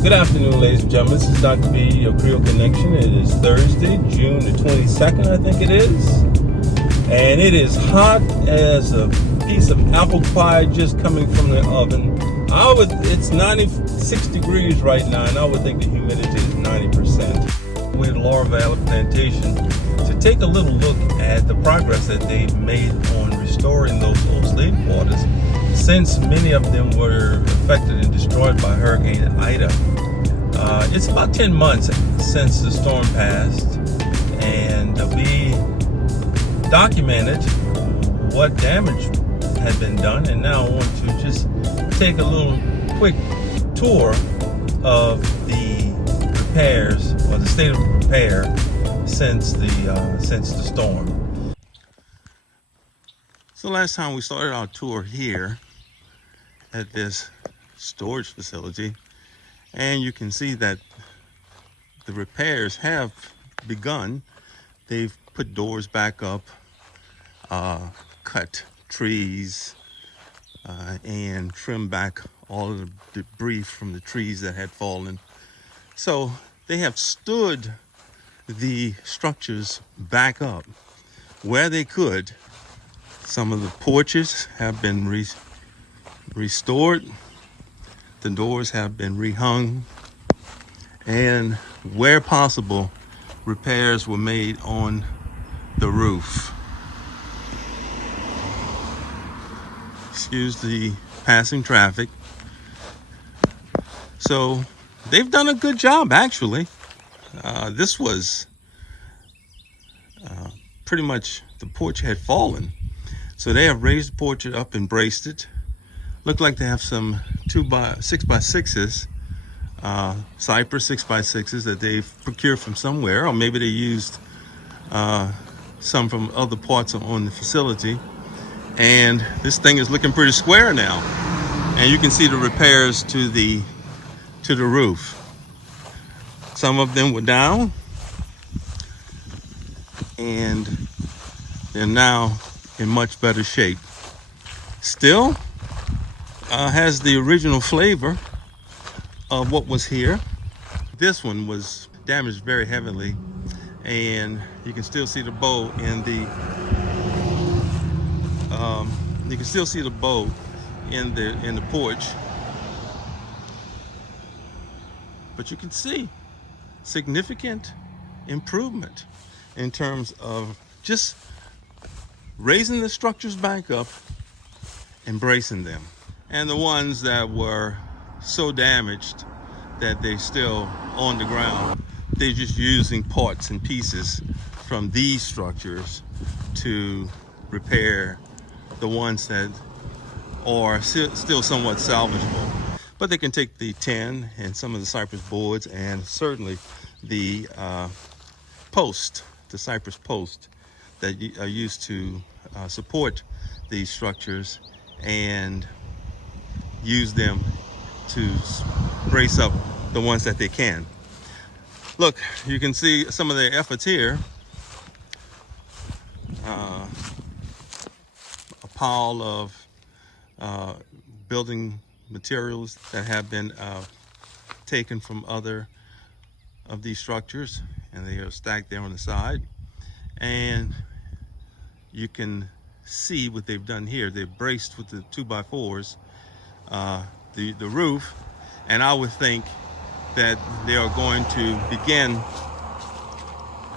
Good afternoon, ladies and gentlemen. This is Dr. B, your Creole Connection. It is Thursday, June the 22nd, I think it is. And it is hot as a piece of apple pie just coming from the oven. It's 96 degrees right now, and I would think the humidity is 90%. We're at Laurel Valley Plantation to take a little look at the progress that they've made on restoring those old slave quarters, since many of them were affected and destroyed by Hurricane Ida. It's about 10 months since the storm passed, and we documented what damage had been done, and now I want to just take a little quick tour of the repairs, or the state of repair since the storm. So last time we started our tour here at this storage facility, and you can see that the repairs have begun. They've put doors back up, cut trees, and trimmed back all of the debris from the trees that had fallen. So they have stood the structures back up where they could. Some of the porches have been restored. The doors have been rehung, and where possible, repairs were made on the roof. Excuse the passing traffic. So they've done a good job, actually. This was pretty much, the porch had fallen. So they have raised the porch up and braced it. Look like they have some 6x6s, cypress 6x6s that they've procured from somewhere, or maybe they used some from other parts on the facility. And this thing is looking pretty square now. And you can see the repairs to the roof. Some of them were down, and they're now in much better shape. Still has the original flavor of what was here. This one was damaged very heavily, and you can still see the bow in the in the porch. But you can see significant improvement in terms of just raising the structures back up and bracing them. And the ones that were so damaged that they're still on the ground, they're just using parts and pieces from these structures to repair the ones that are still somewhat salvageable. But they can take the tin and some of the cypress boards, and certainly the cypress post that are used to support these structures, and use them to brace up the ones that they can. Look, you can see some of their efforts here. A pile of building materials that have been taken from other of these structures, and they are stacked there on the side. And you can see what they've done here. They've braced with the 2x4s the roof, and I would think that they are going to begin.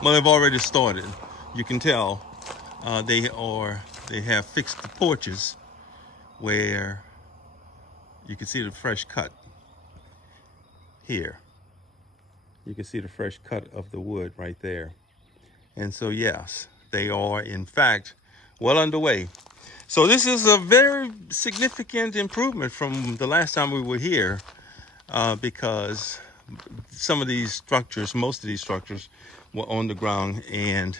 Well, they've already started. You can tell they have fixed the porches where you can see the fresh cut here. You can see the fresh cut of the wood right there. And so yes, they are in fact well underway. So this is a very significant improvement from the last time we were here, because some of these structures, most of these structures, were on the ground and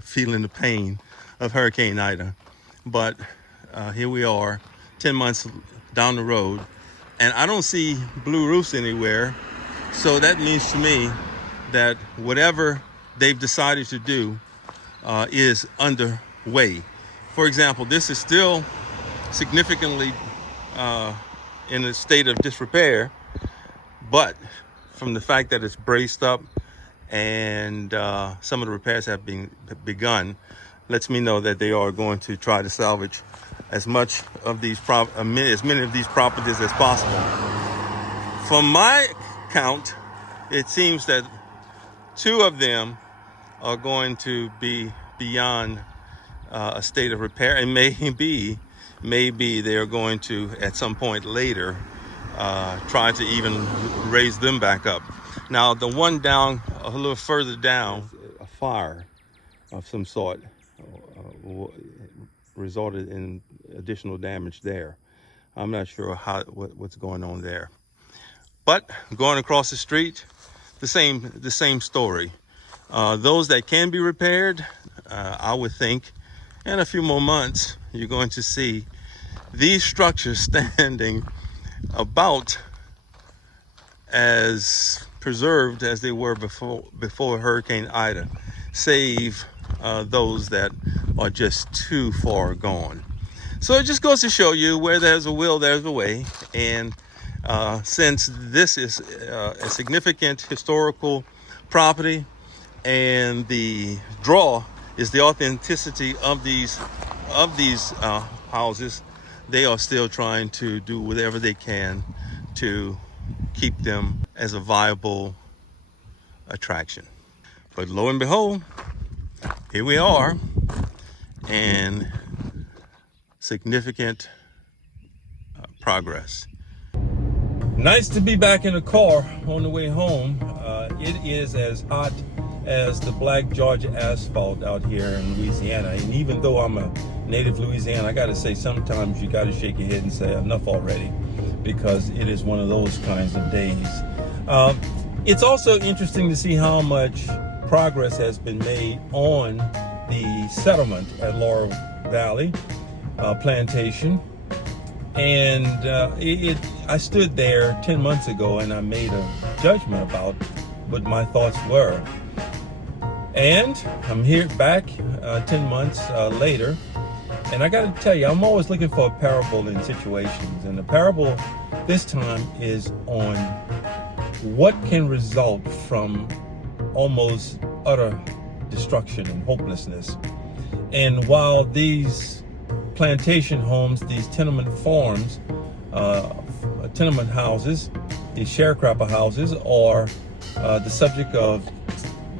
feeling the pain of Hurricane Ida. But here we are, 10 months down the road, and I don't see blue roofs anywhere. So that means to me that whatever they've decided to do is underway. For example, this is still significantly in a state of disrepair, But from the fact that it's braced up and some of the repairs have been begun, lets me know that they are going to try to salvage as much of these as many of these properties as possible. From my count, it seems that 2 of them are going to be beyond a state of repair, and maybe they are going to at some point later try to even raise them back up. Now the one down a little further down, a fire of some sort resulted in additional damage there. I'm not sure what's going on there, but going across the street, the same story. Those that can be repaired, I would think in a few more months you're going to see these structures standing about as preserved as they were before Hurricane Ida, save those that are just too far gone. So it just goes to show you, where there's a will, there's a way. And since this is a significant historical property, and the draw is the authenticity of these houses, they are still trying to do whatever they can to keep them as a viable attraction. But lo and behold, here we are, and significant progress. Nice to be back in the car on the way home. It is as hot as the black Georgia asphalt out here in Louisiana. And even though I'm a native Louisiana, I gotta say, sometimes you gotta shake your head and say enough already, because it is one of those kinds of days. It's also interesting to see how much progress has been made on the settlement at Laurel Valley Plantation. And I stood there 10 months ago and I made a judgment about what my thoughts were. And I'm here back 10 months later, and I got to tell you, I'm always looking for a parable in situations. And the parable this time is on what can result from almost utter destruction and hopelessness. And while these plantation homes, these tenement farms, tenement houses, these sharecropper houses are the subject of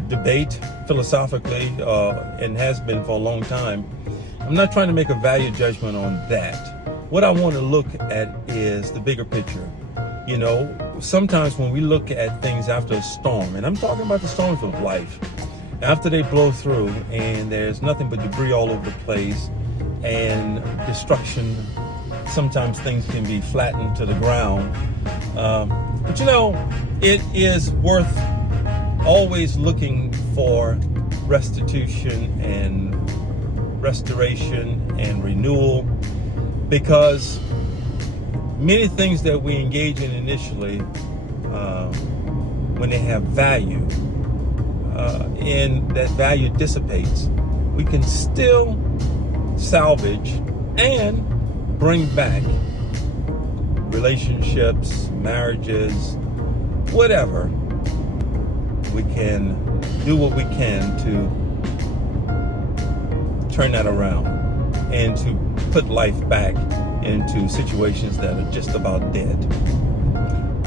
debate philosophically, and has been for a long time, I'm not trying to make a value judgment on that. What I want to look at is the bigger picture. You know, sometimes when we look at things after a storm, and I'm talking about the storms of life, after they blow through and there's nothing but debris all over the place and destruction, sometimes things can be flattened to the ground. But you know, it is worth always looking for restitution and restoration and renewal, because many things that we engage in initially, when they have value, and that value dissipates, we can still salvage and bring back relationships, marriages, whatever. We can do what we can to turn that around and to put life back into situations that are just about dead.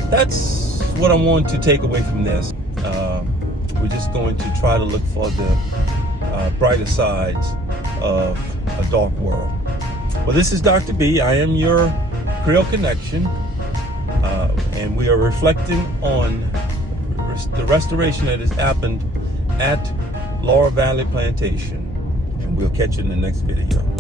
That's what I want to take away from this. We're just going to try to look for the brighter sides of a dark world. Well, this is Dr. B. I am your Creole Connection, and we are reflecting on the restoration that has happened at Laurel Valley Plantation. And we'll catch you in the next video.